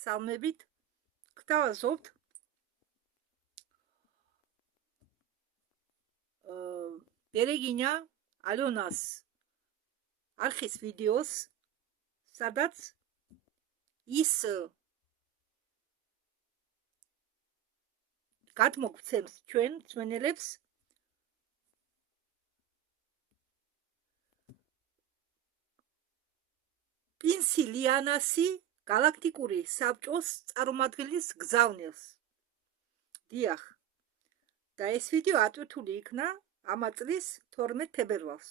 Salmებით გთავაზობთ Bereginya Alionas არხის ვიდეოს, სადაც ის გადმოგცემს ჩვენ მცვენელებს პინსილიანასი galaktikuri საბჭოს წარმომადგენლის გზავნილს. დიახ. და ეს ვიდეო ატვირთული იქნა ამ წლის 12 თებერვალს.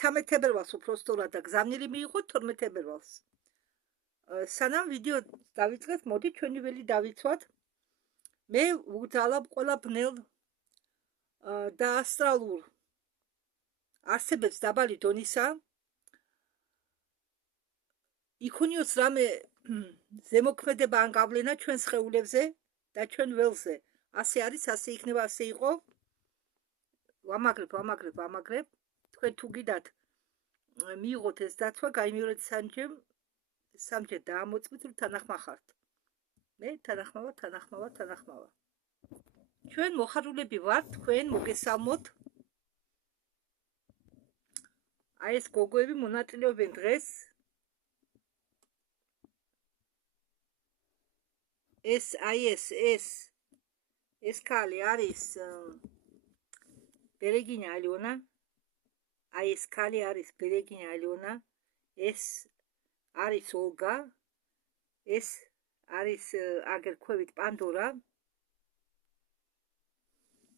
13 თებერვალს უბრალოდ და გზავნილი მიიღო 12 თებერვალს. სანამ ვიდეო დავიწყეთ, მოდი ჩვენი ველი დავიცვათ. მე ვუგზავნებ ყველა ბნელ და ასტრალურ არსებებს დაბალი დონისა. იქონიოს რამე ზემოქმედება ან გავლენა ჩვენ სხეულებზე და ჩვენ ველზე. ასე არის, ასე იქნება, ასე იყო. ვამაგრებ. თქვენ თუ გიდათ მიიღოთ ეს დაცვა, გაიმეორეთ სამჯერ დაამოწმეთ, რომ თანახმახართ. მე თანახმავა. ჩვენ მოხარულები ვართ, თქვენ მოგესალმოთ. აი ეს გოგოები მონაწილეობენ დღეს. ეს ქალი არის Bereginya Aliona. აი ეს ქალი არის Bereginya Aliona. ეს არის Olga. ეს არის აგერ ქვევით პანდორა.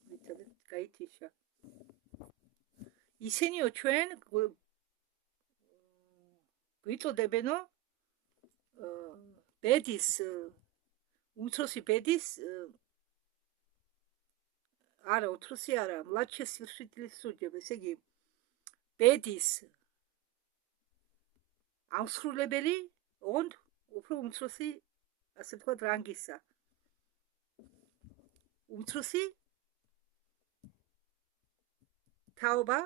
ვიცოდეთ, გაითიშა. ისინიო ჩვენ გვიწოდებენო ბედის უმცროსი ბედის არა, უთროსი არა, მლადშე სიშვიდილის სუჯებ, ესე იგი ბედის ამსხვრელებელი, ოღონდ უფრო უმცროსი, ასე ვთქვათ, რანგისა. უმცროსი თაობა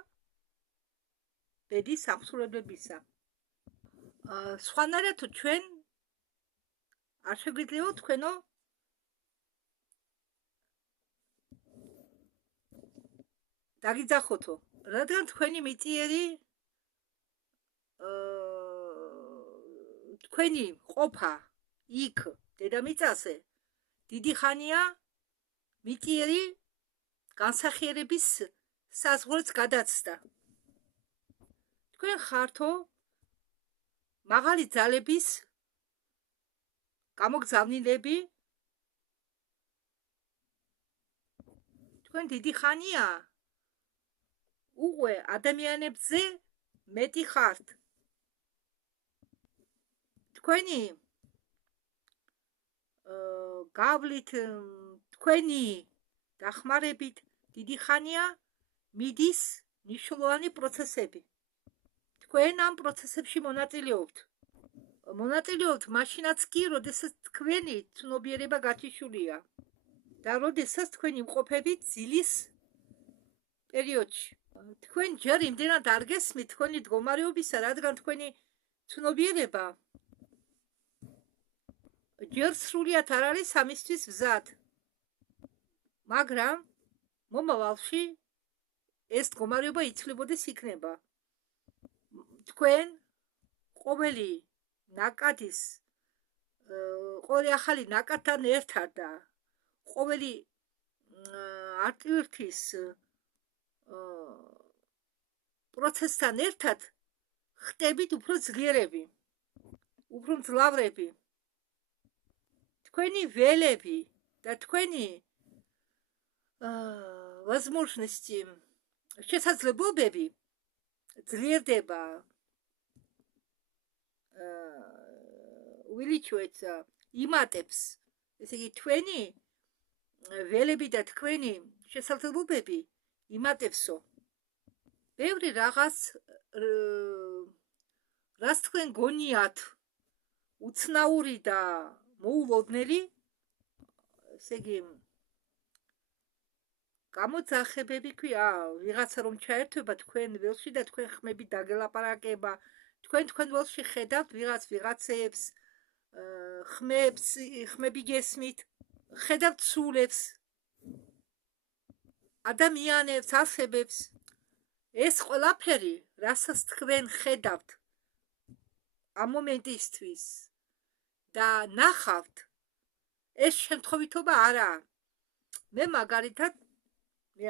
ბედის ამსხვრელებისა. სხვანაირად თუ ჩვენ არ შეგვიძლია თქვენო დაგიძახოთო, რადგან თქვენი მიწიერი თქვენი ყოფა იქ დედამიწაზე დიდი ხანია მიწიერი განსახიერების საზღვრებს გადაცდა. თქვენ ხართო მაღალი ძალების გამოგზავნილები. თქვენ დიდი ხანია უღვე ადამიანებზე მეტი ხართ. თქვენი გავლით, თქვენი დახმარებით დიდი ხანია მიდის მნიშვნელოვანი პროცესები. თქვენ ამ პროცესებში მონაწილეობთ მაშინაც კი, როდესაც თქვენი ცნობიერება გაჩიშულია და როდესაც თქვენ იმყოფებით ძილის პერიოდში. თქვენ ჯერ იმდენად არ გესმით თქვენი მდგომარეობისა, რადგან თქვენი ცნობიერება ჯერ სრულიად არ არის ამისთვის მზად. მაგრამ მომავალში ეს მდგომარეობა იცვლებოდეს იქნება. თქვენ ყოველი ახალი ნაკადთან ერთად და ყოველი არტვირთის პროცესთან ერთად ხდებით უფრო ძლიერები, უფრო მძლავრები. თქვენი ველები და თქვენი возможности, შესაძლებლობები ძლიერდება. увеличивается, იმატებს. ესე იგი თქვენი ველები და თქვენი შესაძლებლობები იმატებსო. ბევრი რაღაც რაც თქვენ გონიათ უცნაური და მოულოდნელი, ესე იგი გამოძახებები ქვია, ვიღაცა რომ ჩაერთვება თქვენ ველში და თქვენ ხმები დაგელაპარაკება თქვენ ველში ხედავთ ვიღაცებს ხმები გესმით, ხედავთ სულებს, ადამიანებს, არსებებს. ეს ყველაფერი, რასაც თქვენ ხედავთ ამ მომენტისთვის და ნახავთ, ეს შემთხვევითობა არაა. მე მაგალითად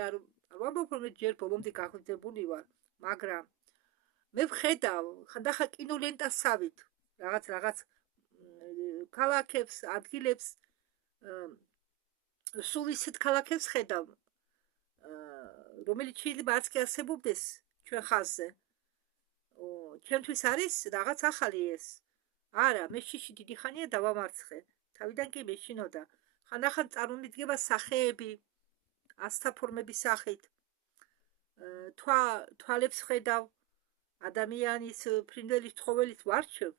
არ ვამბობ, რომ ჯერ ბოლომდე გაღვიძებული ვარ, მაგრამ მე ვხედავ ხანდახან კინოლენტასავით რაღაც ქალაქებს, ადგილებს, სულ ისეთ ქალაქებს ხედავ, რომელიც შეიძლება არც კი არსებობდეს ჩვენ ხაზზე. ჩემთვის არის რაღაც ახალი ეს. არა, მე შიში დიდი ხანია დავამარცხე. თავიდან კი მეშინოდა. ხანდახან წარმომიდგება სახეები, ასთა ფორმების სახით. თვალებს ხედავ, ადამიანის ფრინველის ცხოველის ვარჩევ,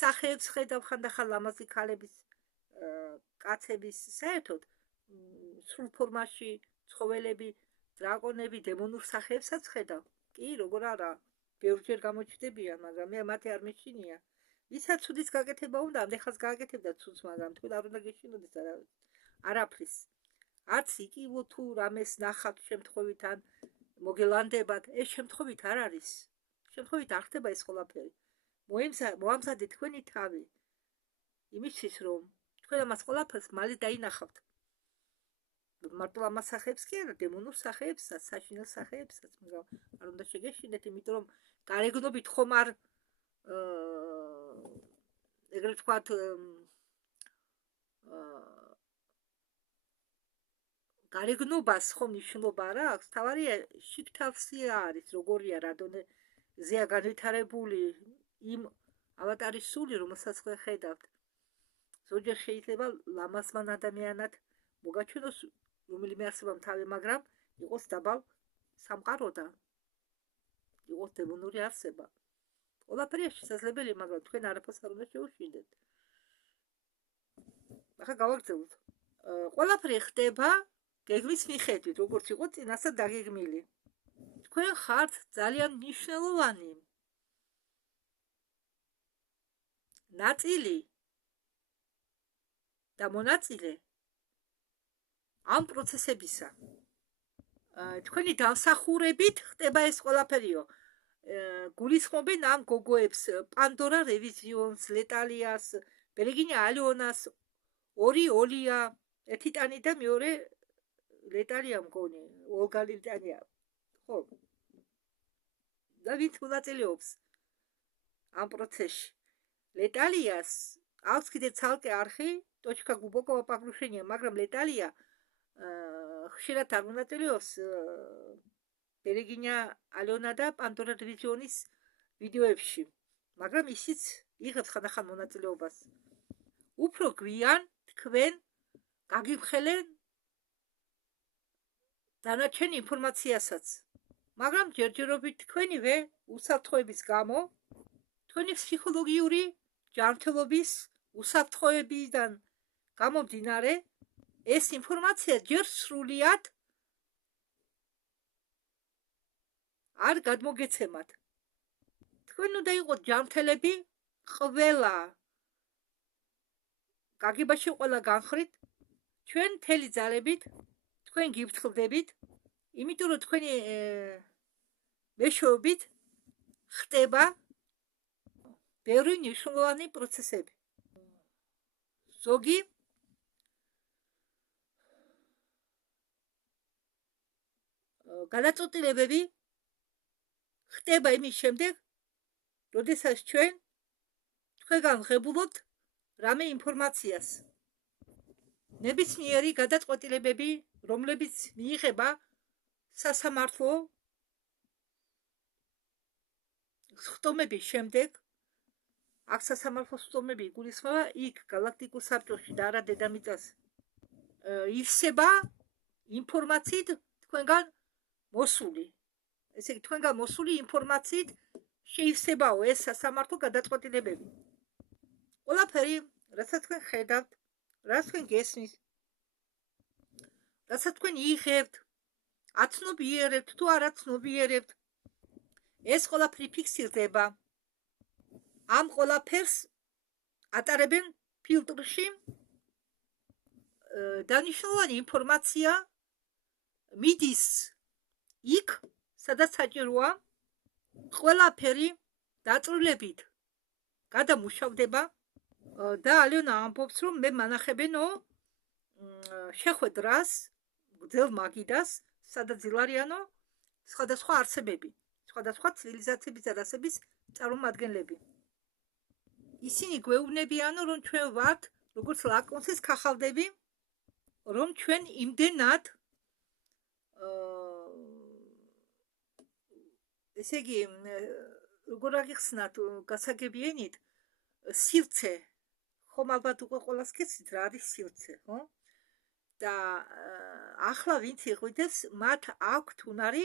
სახეებს ხედავ ხანდახან ლამაზი ქალების, კაცების, საერთოდ სრულ ფორმაში ცხოველები, დრაკონები, დემონურ სახეებსაც ხედავ. კი, როგორ არა, ბევრჯერ გამოჩნდებიან, მაგრამ მე მათი არ მეშინია. ვისაც ცუდის გაკეთება უნდა, ამდენ გააკეთებდა ცუდს, მაგრამ თქვენ არ უნდა გეშინოდეს არაფრის. არც იკივო თუ რამეს ნახავთ შემთხვევით ან მოგელანდებათ, ეს შემთხვევით არ არის. შემთხვევით არ ხდება ეს ყველაფერი. მოამზადეთ თქვენი თავი იმისთვის, რომ თქვენ ამას ყველაფერს მალე დაინახავთ. მარტო ამას სახეებს კი არა, დემონურ სახეებსაც, საშინელ სახეებსაც, მაგრამ არ უნდა შეგეშინდეთ, იმიტომ რომ გარეგნობით ხომ არ ეგრეთ ვთქვათ, გარეგნობას ხომ ნიშნობა რა აქვს, თავარია შიგთავსი არის, როგორია, რადონეზეა განვითარებული იმ ავატარის სული, რომელსაც ხედავთ. ზოგჯერ შეიძლება ლამაზმან ადამიანად მოგაჩვენოს რომელიმე არსებამ თავი, მაგრამ იყოს დაბალ სამყაროდან, იყოს დემონური არსება. ყველაფერია შესაძლებელი, მაგრამ თქვენ არაფერს არ უნდა შეუშინდეთ. ახლა გავაგრძელოთ. ყველაფერი ხდება გეგმის მიხედვით, როგორც იყო წინასწარ დაგეგმილი. თქვენ ხართ ძალიან მნიშვნელოვანი ნაწილი და მონაწილე ამ პროცესებისა. თქვენი დამსახურებით ხდება ეს ყველაფერიო. გულისხმობენ ამ გოგოებს, პანდორა რევიზიონს, ლეტალიას, ბერეგინია ალიონას, ორი ოლია, ერთი ტანი და მეორე ლეტალია მგონი, ოლგა ლეტალია. ხო. და ვინც მონაწილეობს ამ პროცესში. ლეტალიას აქვს კიდე ცალკე არხი, ტოჩკა გუბოკოვა პაგრუშენია, მაგრამ ლეტალია ხშირად არ მონაწილეობს ბერეგინია ალიონა და პანდორა რევიზიონის ვიდეოებში, მაგრამ ისიც იღებს ხანდახან მონაწილეობას. უფრო გვიან თქვენ გაგიმხელენ დანარჩენ ინფორმაციასაც, მაგრამ ჯერჯერობით თქვენივე უსაფრთხოების გამო, თქვენი ფსიქოლოგიური ჯანმრთელობის უსაფრთხოებიდან გამომდინარე, ეს ინფორმაცია ჯერ სრულად არ გადმოგეცემათ. თქვენ უნდა იყოთ ჯანმრთელები ყველა გაგებაში, ყველა განხრით, ჩვენ მთელი ძალებით, თქვენ გიფრთხილდებით, იმიტომ რომ თქვენი მეშვეობით ხდება ბევრი მნიშვნელოვანი პროცესები. ზოგი გადაწყვეტილებები ხდება იმის შემდეგ, როდესაც თქვენგან ღებულობთ რამე ინფორმაციას. ნებისმიერი გადაწყვეტილებები, რომლებიც მიიღება სასამართლო ხტომების შემდეგ, აქ სასამართლო ხტომები იგულისხმება იქ გალაქტიკურ საბჭოში და არა დედამიწაზე. ივსება ინფორმაციით თქვენგან მოსული. ესე იგი, თქვენგან მოსული ინფორმაციით შეივსებაო ეს სასამართლო გადაწყვეტილებები. ყველაფერი, რასაც თქვენ ხედავთ, რაც თქვენ გესმის, რასაც თქვენ იღებთ, აცნობიერებთ თუ არ აცნობიერებთ, ეს ყველაფერი ფიქსირდება. ამ ყველაფერს ატარებენ ფილტრში. დანიშნულოვანი ინფორმაცია მიდის იქ, სადაც საჭიროა. ყველაფერი დაწვრილებით გადამუშავდება და ალიონა ამბობს, რომ მე მანახებენო შეხვედრას გრძელ მაგიდას, სადაც ილარიანო სხვადასხვა არსებები, სხვადასხვა ცივილიზაციების და რასების წარმომადგენლები. ისინი გვეუბნებიანო, რომ ჩვენ ვართ როგორც ლაკმუსის ქაღალდები, რომ ჩვენ იმდენად ესე იგი როგორ აღიხსნათ გასაგებიენით სივრცე, ხომ ალბათ უკვე ყველას გესმით რა არის სივრცე, ხო? და ახლა ვინც იღვიძებს, მათ აქვთ უნარი,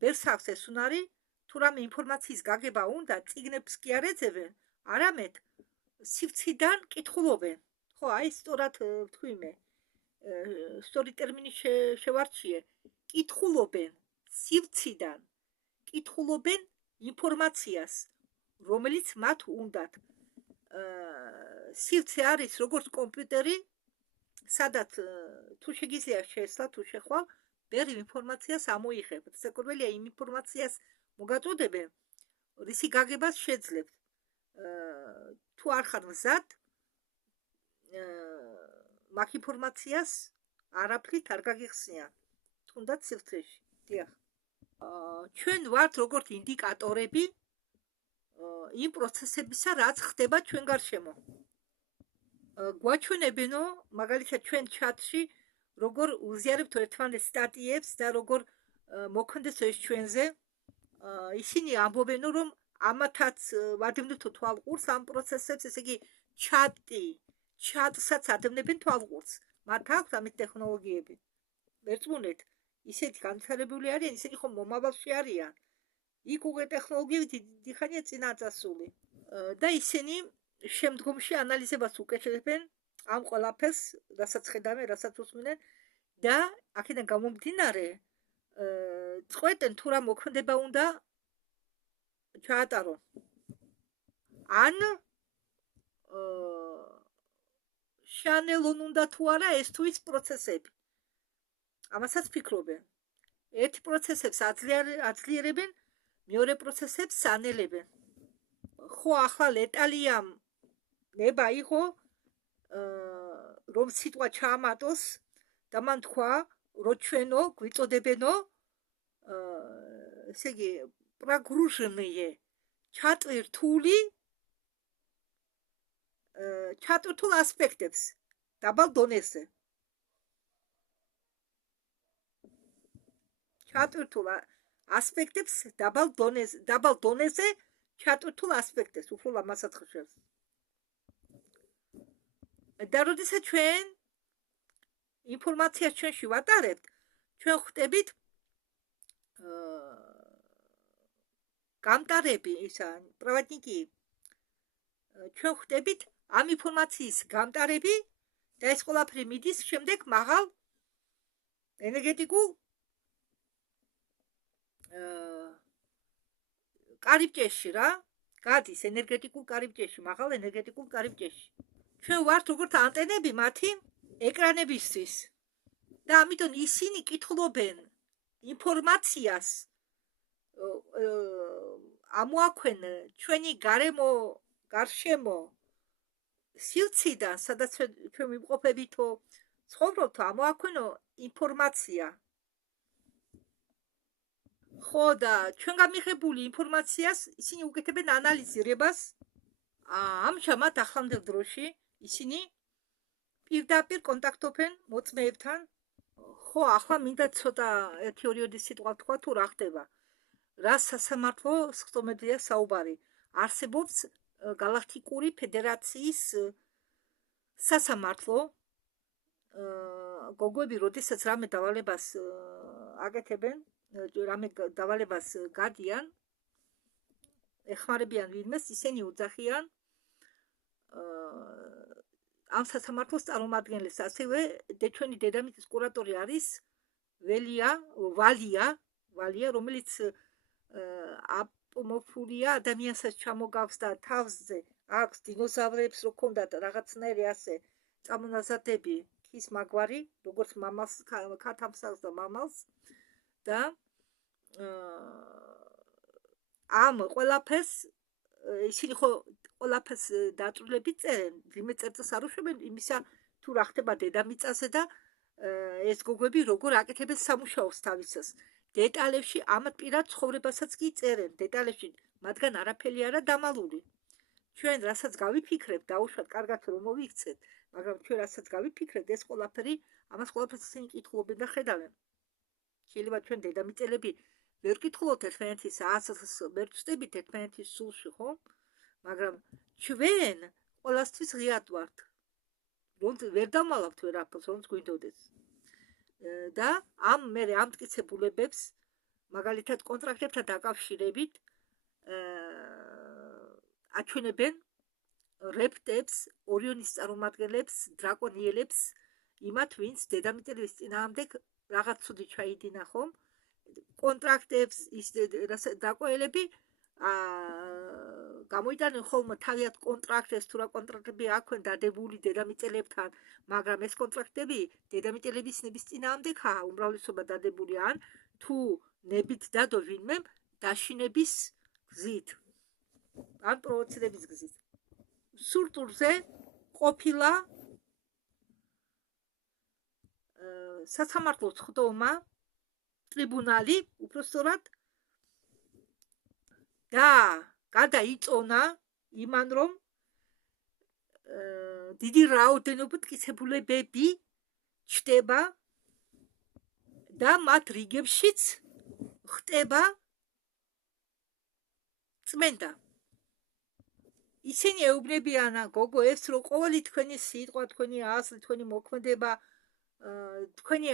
ბერს აქვს ეს უნარი, თუ რამე ინფორმაციის გაგება უნდა, წიგნებს კი არ ეძებენ, არამედ სივრციდან კითხულობენ. ხო, აი სწორად ვთქვი მე, სწორი ტერმინი შევარჩიე, კითხულობენ სივრციდან, კითხულობენ ინფორმაციას, რომელიც მათ უნდათ. სივრცე არის როგორც კომპიუტერი, სადაც თუ შეგიძლია შეესლა, თუ შეხვალ, ბევრი ინფორმაციას ამოიღებთ. საკურველია იმ ინფორმაციას მოგაწოდებენ, რისი გაგებას შეძლებთ. თუ არ ხარ მზად, მაგ ინფორმაციას არაფრით არ გაგიხსნიან, თუნდაც სივრცეში. დიახ. ჩვენ ვართ როგორც ინდიკატორები იმ პროცესებისა, რაც ხდება ჩვენ გარშემო. გვაჩვენებენო, მაგალითად ჩვენ ჩატში, როგორ უზიარებთ ერთმანეთს სტატიებს და როგორ მოქმედებს ეს ჩვენზე. ისინი ამბობენო, რომ ამათაც ვადევნებთ თვალყურს ამ პროცესებს, ესე იგი ჩატსაც ადევნებენ თვალყურს. მათ აქვს ამით ტექნოლოგიები. ერთმანეთ ისეთი განვითარებული არიან, ისინი ხომ მომავალში არიან. იქ უკვე ტექნოლოგიები დიდი ხანია წინა წასული. და ისინი შემდგომში ანალიზებას უკეთებენ ამ ყველაფერს, რასაც ხედავენ, რასაც უსმენენ და აქედან გამომდინარე წყვეტენ თუ რა მოქმედება უნდა ჩაატარონ. ან შანელონ უნდა თუ არა ეს თუ ის პროცესები. ამასაც ფიქრობენ. ერთი პროცესებს აძლიერებენ, მეორე პროცესებს ანელებენ. ხო, ახლა ლეტალიამ ნება იყო, რომ სიტყვა ჩაამატოს და მან თქვა, რომ ჩვენო გვიწოდებენო, ესე იგი, პრაგრუჟნიე, ჩატვირთულ ასპექტებს დაბალ დონეზე. ჩატვირთულ ასპექტებს დაბალ დონეზე ჩატვირთულ ასპექტებს, უფრო ლამაზად ხშირს. და როდესაც ჩვენ ინფორმაციას ჩვენში ვატარებთ, ჩვენ ხვდებით გამტარები, ისა პრავატნიკი, ჩვენ ხვდებით ამ ინფორმაციის გამტარები და ეს ყველაფერი მიდის შემდეგ მაღალ ენერგეტიკულ კარიბჭეში რა, გადის ენერგეტიკულ კარიბჭეში, მაღალ ენერგეტიკულ კარიბჭეში. ჩვენ ვართ როგორც ანტენები მათი ეკრანებისთვის და ამიტომ ისინი კითხულობენ ინფორმაციას, ამოაქვენ ჩვენი გარშემო სივრციდან, სადაც ჩვენ ვიმყოფებითო, ცხოვრობთო, ამოაქვენო ინფორმაცია. ხო და ჩვენ გამიღებული ინფორმაციას ისინი უკეთებენ ანალიზირებას. ამჟამად ახლანდელ დროში ისინი პირდაპირ კონტაქტობენ მოწმეებთან. ხო, ახლა მინდა ცოტა 1-2 სიტყვა თქვა თუ რა ხდება. რა სასამართლო სხდომებია საუბარი. არსებობს გალაქტიკური ფედერაციის სასამართლო. გოგოები, როდესაც რამე დავალებას აკეთებენ, რამე დავალებას გადიან, ეხმარებიან ვინმეს, ისინი უძახიან ამ სასამართლოს წარმომადგენლებს. ასევე ჩვენი დედამიწის კურატორი არის ვალია, რომელიც აპომორფულია, ადამიანსაც ჩამოგავს და თავზე აქვს დინოზავრებს რო ქონდათ რაღაცნაირი ასე წამონაზრდები ქის მაგვარი, როგორც მამალს ქათამსავს და მამალს და ამ ყველაფერს ისინი ხო ყველაფერს დაწვრილებით წერენ, ვინმე წერტილს არ უშვებენ იმისა თუ რა ხდება დედამიწაზე და ეს გოგოები როგორ აკეთებენ სამუშაოს თავისას. დეტალებში ამპირად ცხოვრებასაც კი წერენ, დეტალებში მათგან არაფერი არა დამალული. ჩვენ რასაც გავიფიქრებთ, დაუშვათ კარგად რომ მოვიქცეთ, მაგრამ ჩვენ რასაც გავიფიქრებთ, ეს ყველაფერი, ამას ყველაფერს ისინი კითხულობენ და ხედავენ. შეიძლება ჩვენ დედამიწელები ვერ კითხულობთ ერთმანეთის აზრს, ვერ ვწდებით ერთმანეთის სულში, ხო? მაგრამ ჩვენ ყველასთვის ღიად ვართ. რომ ვერ დამალავთ ვერაფერს, რომც გვინდოდეს. და ამ მტკიცებულებებს, მაგალითად კონტრაქტებთან დაკავშირებით, აჩვენებენ რეპტებს, ორიონის წარმომადგენლებს, დრაკონიელებს, იმათ, ვინც დედამიწელის წინააღმდეგ რაღაც ცუდი ჩაიდინა, ხომ? კონტრაქტებს ის დრაკონიელები გამოიტანენ ხოლმე თავიანთ კონტრაქტებს, თუ რა კონტრაქტები აქვენ დადებული დედამიწელებთან, მაგრამ ეს კონტრაქტები დედამიწელების ნების წინააღმდეგაა უმრავლესობა დადებული ან თუ ნებით დადო ვინმე დაშინების გზით ან პროვოცირების გზით. სურტურზე ყოფილა სასამართლოს ხდომა, ტრიბუნალი, უпростоრად და გადაიწონა იმან, რომ დიდი რაოდენობა მტკიცებულებები ჩდება და მათ რიგებშიც ხდება წმენდა. ისინი ეუბნებიან გოგოებს, რომ ყოველი თქვენი სიტყვა, თქვენი აზრი, თქვენი მოქმედება, თქვენი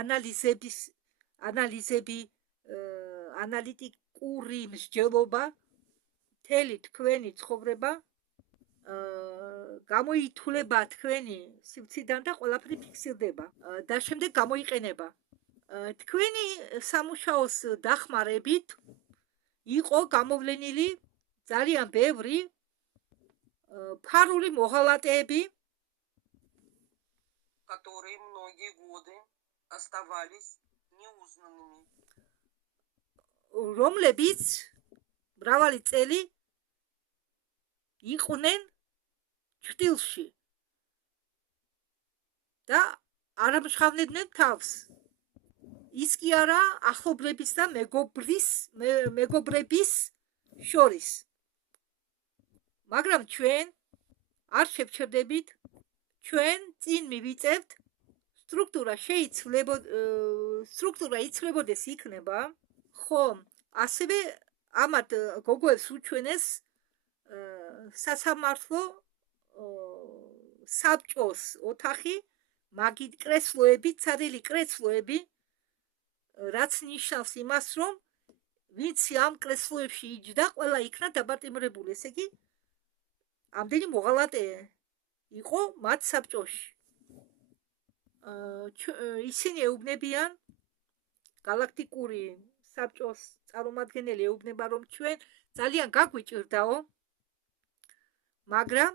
ანალიზები, ანალიტიკური მსჯელობა, მთელი თქვენი ცხოვრება გამოითვლება თქვენი სივრციდან და ყველაფერი ფიქსირდება და შემდეგ გამოიყენება. თქვენი სამუშაოს დახმარებით იყო გამოვლენილი ძალიან ბევრი ფარული მოღალატეები, которые многие годы оставались неузнанными. რომლებიც მრავალი წელი იყვნენ ჩრდილში და არ ამჟღავნებდნენ თავს. ის კი არა ახლობლების და მეგობრების შორის. მაგრამ ჩვენ არ შევჩერდებით, ჩვენ წინ მივიწევთ, სტრუქტურა იცვლებოდეს იქნება, ხომ ასევე ამათ გოგოებს უჩვენეს სასამართლო საბჭოს ოთახი, მაგით კრესლოები, ცარიელი კრესლოები, რაც ნიშნავს იმას, რომ ვინც ამ კრესლოებში იჯდა, ყველა იქნა დაპატიმრებული. ესე იგი, ამდენი მოღალატე იყო მათ საბჭოში. ისინი ეუბნებიან, galaktikuri საბჭოს წარმომადგენელი ეუბნება, რომ ჩვენ ძალიან გაგვიჭირდაო, მაგრამ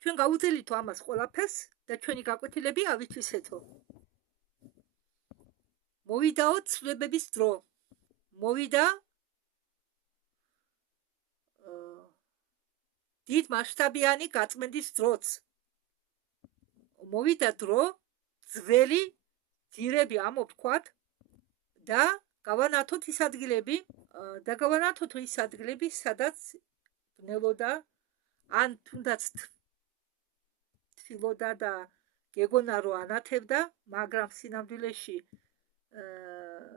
ჩვენ გავუძლიათო ამას ყველაფერს და ჩვენი გაკვეთილები ავითვისეთო. მოვიდაო ცვლილებების დრო. მოვიდა დიდ მასშტაბიანი გაწმენდის დროც. მოვიდა დრო, ძველი ძირები ამოვთქვათ და გავანათოთ ის ადგილები, სადაც ბნელოდა ან თუნდაც თბილოდა და გეგონა რომ ანათებდა, მაგრამ სინამდვილეში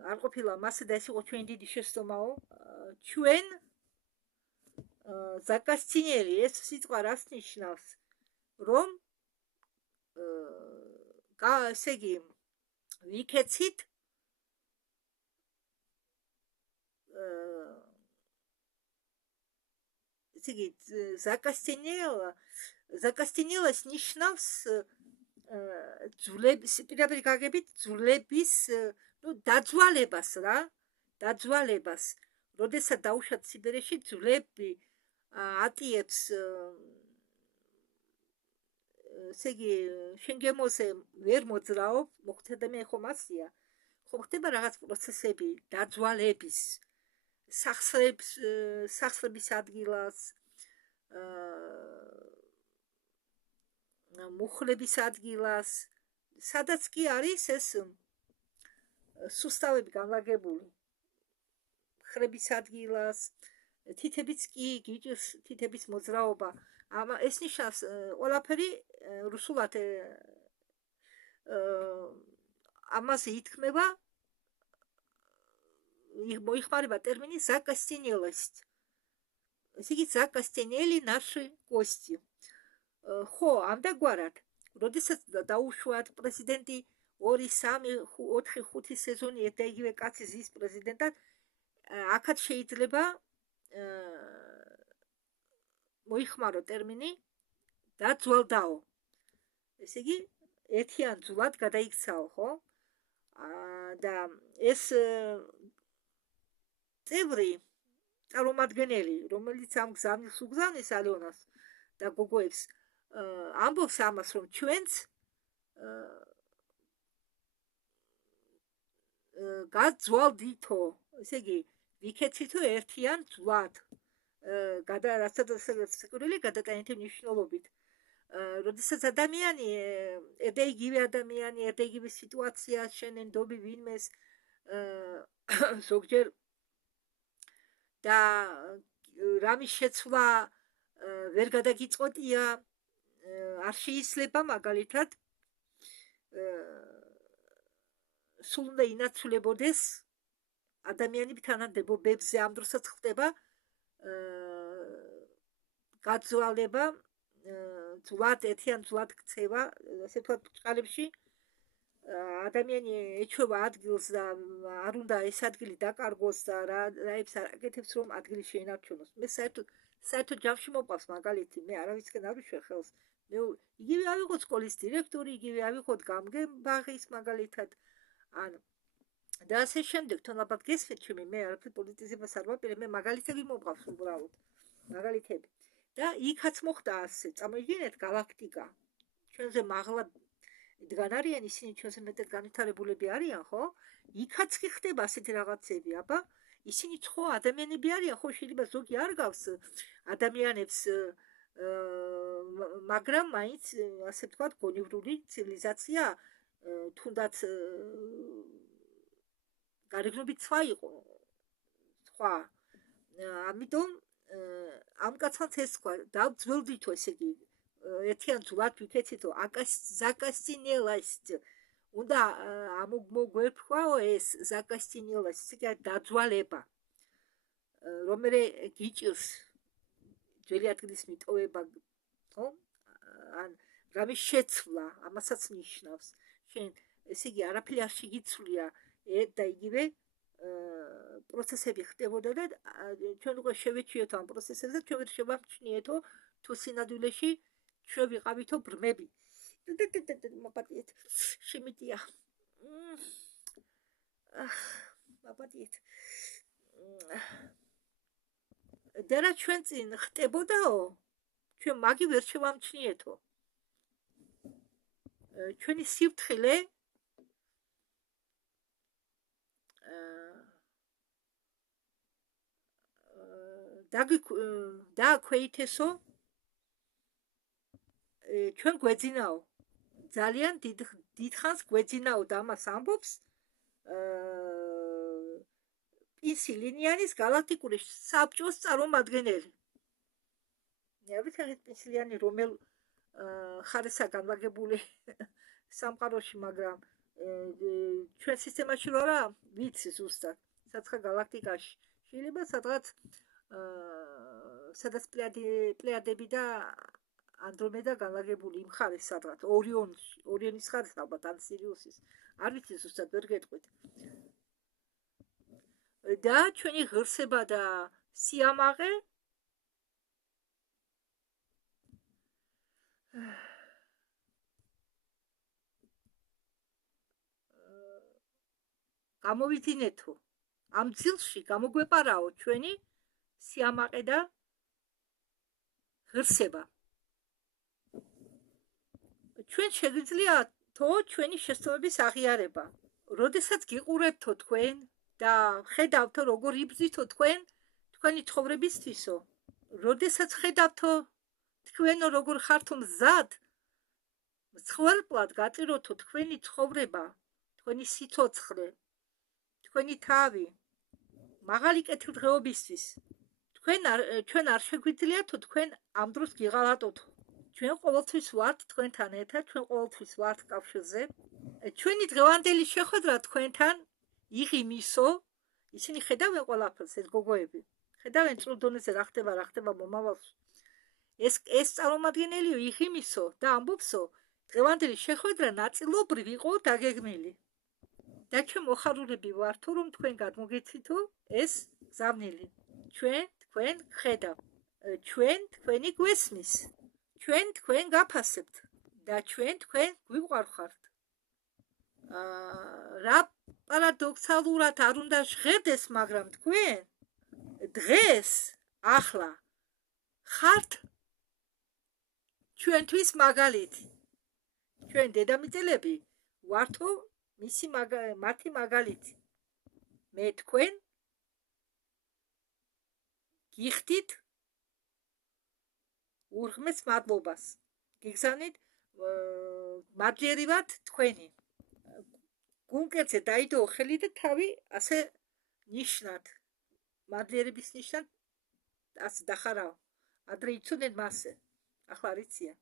არ ყოფილა მასე და ეს იყო ჩვენი დიდი შესწომაო. ჩვენ ზაკასცინიერი ეს სიტყვა რას ნიშნავს, რომ ესე იგი ვიქეცით ესე იგი ზაკასცინიელას ნიშნავს ძვლების პირდაპირ გაგებით ძვლების დაძვალებას რა. დაძვალებას, როდესაც დაუშვათ სიბერეში ძვლები ატიებს ესე იგი შენ გემოზე ვერ მოძრაობ, მოხდება მე ხომ ასია, ხომ ხდება რაღაც პროცესები დაძვალების, სახსრების ადგილას, მუხლების ადგილას, სადაც კი არის ეს სუსტავები განლაგებული, ხრების ადგილას, თითებიც კი გიჭირს თითების მოძრაობა. ეს ნიშნავს ყველაფერი რუსულად ამაზე ითქმება, მოიხმარება ტერმინი закостенелость. ესე იგი закостенели наши кости. ხო, ამდაგვარად, როდესაც დაუშვათ პრეზიდენტი 2, 3, 4, 5 სეზონი ერთ და იგივე კაცი ზის პრეზიდენტად, აქაც შეიძლება მოიხმარო ტერმინი დაძვალდაო. ესე იგი ერთიან ძვლად გადაიქცაო, ხო? და ეს წევრი წარმომადგენელი, რომელიც ამ გზავნილს უგზავნის ალიონას და გოგოებს, ამბობს ამას, რომ ჩვენც გაძვალდითო, ესე იგი ვიქეცითო ერთიან ძვლად, გადასაკვირველი გადატანითი მნიშვნელობით. როდესაც ადამიანი, ერთ და იგივე ადამიანი, ერთ და იგივე სიტუაცია, შენენდობი ვინმეს ზოგჯერ და რამის შეცვლა ვერ გადაგიწყვეტია, არ შეიძლება მაგალითად სულ უნდა ინაცვლებოდეს ადამიანები თანამდებობებზე, ამ დროსაც ხდება გაძვალება, ძვლად, ერთიან ძვლად ქცევა, ასე ვთქვათ, ბრჭყალებში ადამიანი ეჩვევა ადგილს და არ უნდა ეს ადგილი დაკარგოს და რაებს არ აკეთებს, რომ ადგილი შეინარჩუნოს. მე საერთოდ ჯამში მოყავს მაგალითი, მე არავისკენ არ ვიშვერ ხელს. მე იგივე ავიღოთ სკოლის დირექტორი, იგივე ავიღოთ გამგებაღის მაგალითად, და ასე შემდეგ, თუნდაც გესმით ჩემი, მე არაფერ პოლიტიზებას არ ვაპირებ, მე მაგალითები მომყავს უბრალოდ, მაგალითები. და იქაც მოხდა ასე, წამოიდგინეთ გალაქტიკა, ჩვენზე მაღლა დგან არიან ისინი, ჩვენზე მეტად განვითარებულები არიან, ხო? იქაც კი ხდება ასეთი რაღაცები, აბა, ისინი ხო ადამიანები არიან, ხო, შეიძლება ზოგი არ გავს ადამიანებს, მაგრამ მაინც, ასე ვთქვათ, გონივრული ცივილიზაცია, თუნდაც გარეგნობით სხვა იყო, სხვა. ამიტომ ამ კაცმაც ეს თქვა, დავძველდითო, ესე იგი, ერთიან ძვლად ვიქეცითო, закостенелость. უნდა ამოგვერფხვაო ეს закостенелость, ესე იგი დაძვალება, რომელი გიჭირს ძველი ადგილის მიტოვება, ხო? ან რამის შეცვლა, ამასაც ნიშნავს. შენ, ესე იგი, არაფერი არ შეგიცვლია, ერთ და იგივე პროცესები ხდებოდა და ჩვენ უკვე შევეჩიოთ ამ პროცესებზე, ჩვენ ვერ შევამჩნიეთო თუ სინამდვილეში ჩვენ ვიყავითო ბრმები. მაპატიეთ, შემიტია. მაპატიეთ. და რა ჩვენ წინ ხდებოდაო, ჩვენ მაგი ვერ შევამჩნიეთო. ჩვენი სიფრთხილე დააქვეითესო, ჩვენ გვეძინაო, ძალიან დიდხანს გვეძინაო და ამას ამბობს პენსილვანიის გალაქტიკური საბჭოს წარმომადგენელი. მე არ ვიცი პენსილვანია რომელ ხარისაა განლაგებული სამყაროში, მაგრამ ჩვენ სისტემაში რა არა, ვიცი ზუსტად, საცხა გალაქტიკაში. შეიძლება სადაც პლეიადები და ანდრომედა განლაგებული იმ ხარეს სადღაც, ორიონის ხარეს ალბათ, ან სირიუსის. არ ვიცი ზუსტად, ვერ გეტყვით. და ჩვენი ღირსება და სიამაყე გამოვიდინეთო, ამ ძილში გამოგვეპარაო ჩვენი სიამაყე და ღირსება. ჩვენ შეგვიძლია თო ჩვენი შეცდომების აღიარება. როდესაც გიყურებთო თქვენ და ხედავთო როგორ იბრძვითო თქვენი ცხოვრებისთვისო. როდესაც ხედავთო თქვენო როგორ ხართო მზად მცხველპლად გაწიროთო თქვენი ცხოვრება, თქვენი სიცოცხლე, თქვენი თავი მაღალი კეთილდღეობისთვის. ჩვენ არ შეგვიძლიათო თქვენ ამ დროს გიღალატოთო. ჩვენ ყოველთვის ვართ თქვენთან ერთად, ჩვენ ყოველთვის ვართ კავშირზე. ჩვენი დღევანდელი შეხვედრა თქვენთან იღიმისო, ისინი ხედავენ ყველაფერს, ეს გოგოები. ხედავენ წრულ დონეზე რა ხდება მომავალში. ეს წარმომადგენელია იღიმისო და ამბობსო, დღევანდელი შეხვედრა ნაწილობრივ იყო დაგეგმილი. და ჩვენ მოხარულები ვართო, რომ თქვენ გადმოგეცითო ეს გზავნილი. ჩვენ თქვენ ხედავ, ჩვენ თქვენი გვესმის, ჩვენ თქვენ გაფასებთ და ჩვენ თქვენ გვიყვარხართ. რა პარადოქსალურად არ უნდა ჟღერდეს, მაგრამ თქვენ დღეს ახლა ხართ ჩვენთვის მაგალითი. ჩვენ დედამიწელები ვართო მათი მაგალითი. მე თქვენ გიხდით ურღმეს მადლობას. გიგზავნით მადლიერივად თქვენი. გუნკერზე დაიდო ხელი და თავი ასე ნიშნად. მადლიერების ნიშნად ასე დახარავ. ადრე იცოდნენ მასე. ახლა არ იციან.